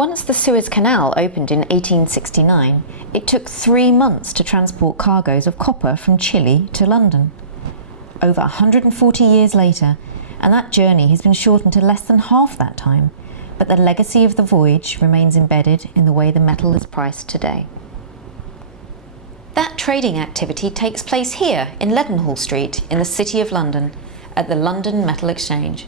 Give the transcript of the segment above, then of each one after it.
Once the Suez Canal opened in 1869, it took 3 months to transport cargoes of copper from Chile to London. Over 140 years later, and that journey has been shortened to less than half that time, but the legacy of the voyage remains embedded in the way the metal is priced today. That trading activity takes place here in Leadenhall Street in the City of London at the London Metal Exchange.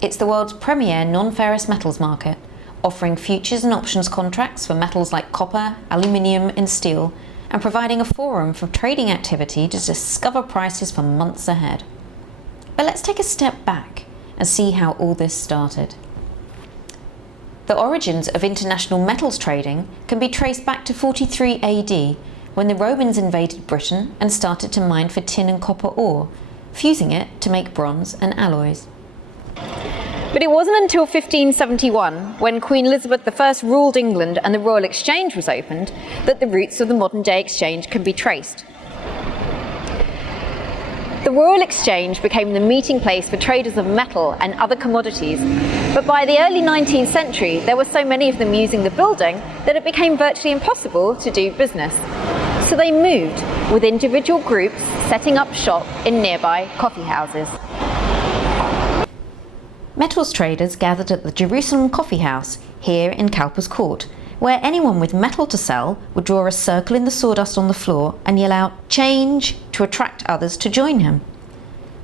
It's the world's premier non-ferrous metals market, offering futures and options contracts for metals like copper, aluminium and steel, and providing a forum for trading activity to discover prices for months ahead. But let's take a step back and see how all this started. The origins of international metals trading can be traced back to 43 AD, when the Romans invaded Britain and started to mine for tin and copper ore, fusing it to make bronze and alloys. But it wasn't until 1571, when Queen Elizabeth I ruled England and the Royal Exchange was opened, that the roots of the modern-day exchange can be traced. The Royal Exchange became the meeting place for traders of metal and other commodities, but by the early 19th century there were so many of them using the building that it became virtually impossible to do business. So they moved, with individual groups setting up shop in nearby coffee houses. Metals traders gathered at the Jerusalem Coffee House here in Cowper's Court, where anyone with metal to sell would draw a circle in the sawdust on the floor and yell out "change" to attract others to join him.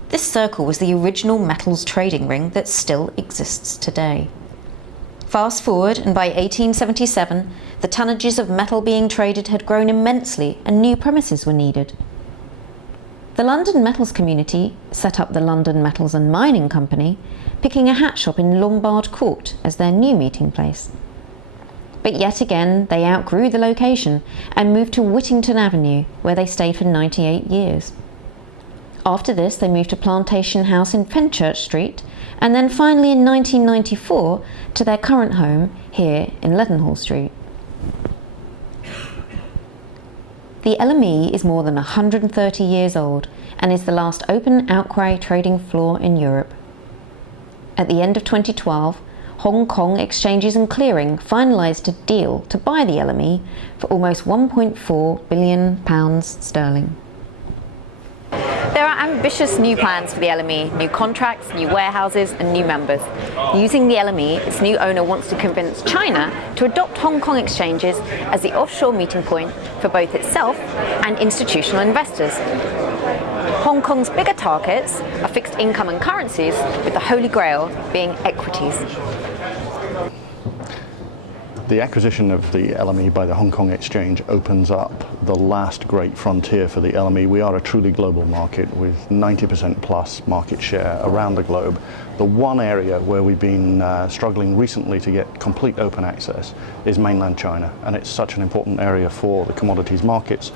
This circle was the original metals trading ring that still exists today. Fast forward, and by 1877, the tonnages of metal being traded had grown immensely and new premises were needed. The London metals community set up the London Metals and Mining Company, picking a hat shop in Lombard Court as their new meeting place. But yet again, they outgrew the location and moved to Whittington Avenue, where they stayed for 98 years. After this, they moved to Plantation House in Fenchurch Street, and then finally in 1994 to their current home here in Leadenhall Street. The LME is more than 130 years old and is the last open outcry trading floor in Europe. At the end of 2012, Hong Kong Exchanges and Clearing finalised a deal to buy the LME for almost £1.4 billion sterling. There are ambitious new plans for the LME, new contracts, new warehouses and new members. Using the LME, its new owner wants to convince China to adopt Hong Kong exchanges as the offshore meeting point for both itself and institutional investors. Hong Kong's bigger targets are fixed income and currencies, with the holy grail being equities. The acquisition of the LME by the Hong Kong Exchange opens up the last great frontier for the LME. We are a truly global market with 90% plus market share around the globe. The one area where we've been struggling recently to get complete open access is mainland China, and it's such an important area for the commodities markets.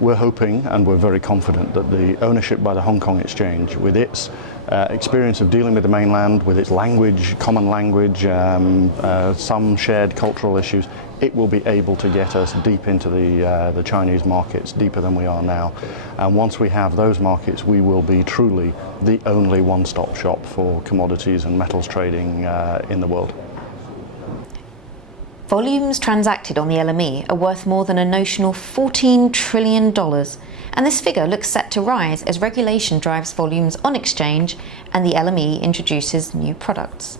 We're hoping, and we're very confident, that the ownership by the Hong Kong Exchange, with its experience of dealing with the mainland, with its language, common language, some shared cultural issues, it will be able to get us deep into the Chinese markets, deeper than we are now. And once we have those markets, we will be truly the only one-stop shop for commodities and metals trading in the world. Volumes transacted on the LME are worth more than a notional $14 trillion, and this figure looks set to rise as regulation drives volumes on exchange and the LME introduces new products.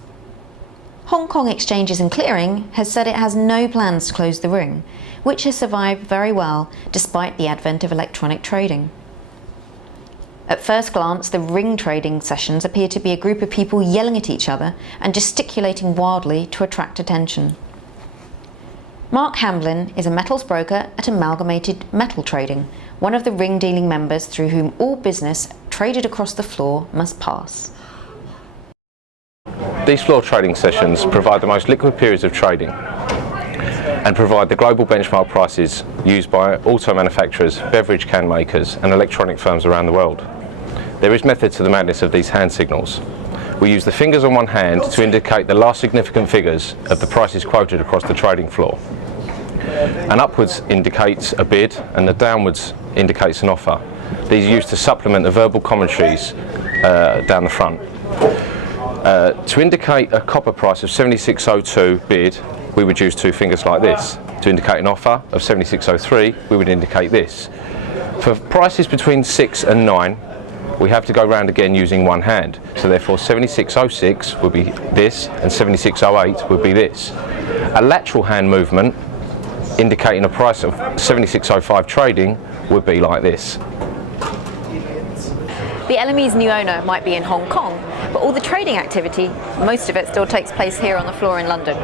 Hong Kong Exchanges and Clearing has said it has no plans to close the ring, which has survived very well despite the advent of electronic trading. At first glance, the ring trading sessions appear to be a group of people yelling at each other and gesticulating wildly to attract attention. Mark Hamblin is a metals broker at Amalgamated Metal Trading, one of the ring dealing members through whom all business traded across the floor must pass. These floor trading sessions provide the most liquid periods of trading and provide the global benchmark prices used by auto manufacturers, beverage can makers and electronic firms around the world. There is method to the madness of these hand signals. We use the fingers on one hand to indicate the last significant figures of the prices quoted across the trading floor. And upwards indicates a bid and the downwards indicates an offer. These are used to supplement the verbal commentaries down the front. To indicate a copper price of 76.02 bid, we would use two fingers like this. To indicate an offer of 76.03, we would indicate this. For prices between 6 and 9, we have to go round again using one hand. So therefore 76.06 would be this, and 76.08 would be this. A lateral hand movement indicating a price of 76.05 trading would be like this. The LME's new owner might be in Hong Kong, but all the trading activity, most of it still takes place here on the floor in London.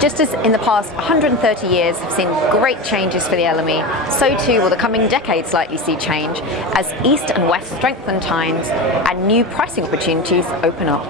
Just as in the past 130 years have seen great changes for the LME, so too will the coming decades likely see change as East and West strengthen ties and new pricing opportunities open up.